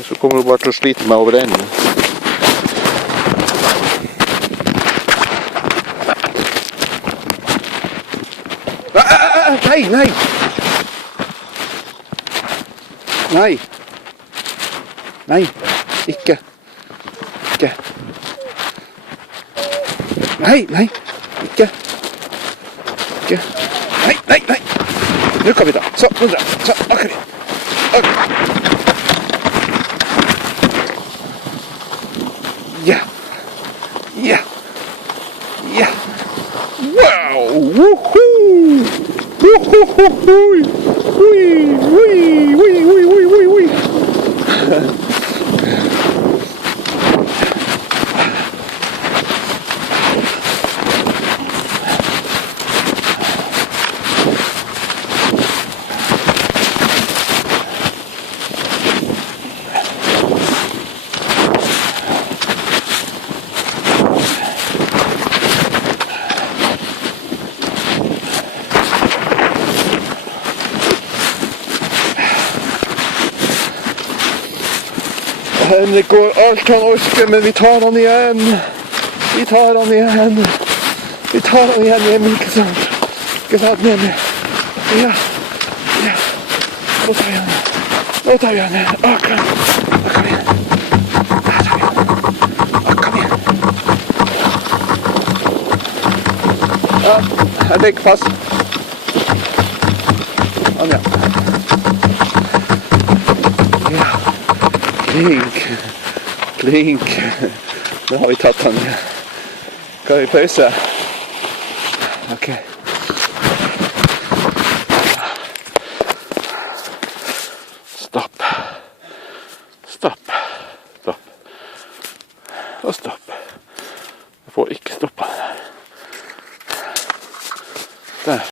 Så kommer du bare til å slite meg over enden. Nei, nei! Nei! Nei, ikke. Ikke. Nei, nei, ikke. Ikke. Nei, nei, nei! Nå kan vi da. Så, nå drar vi. Så, akkurat. Ja. Ja. Ja. Wow! Woohoo! Woohoo! Ui, ui, ui, ui, ui, ui, ui. Henrik går alt han orker, men vi tar han igjen. Vi tar han igjen, Nemi, ikke sant? Ikke sant, Nemi? Ja, ja. Nå tar vi han igjen. Kom igjen. Kom igjen. Ja, Henrik, pass. Ja. Klink. Nå har vi tatt han. Skal vi pause? Ok. Stopp. Og stopp. Jeg får ikke stoppe den her. Der.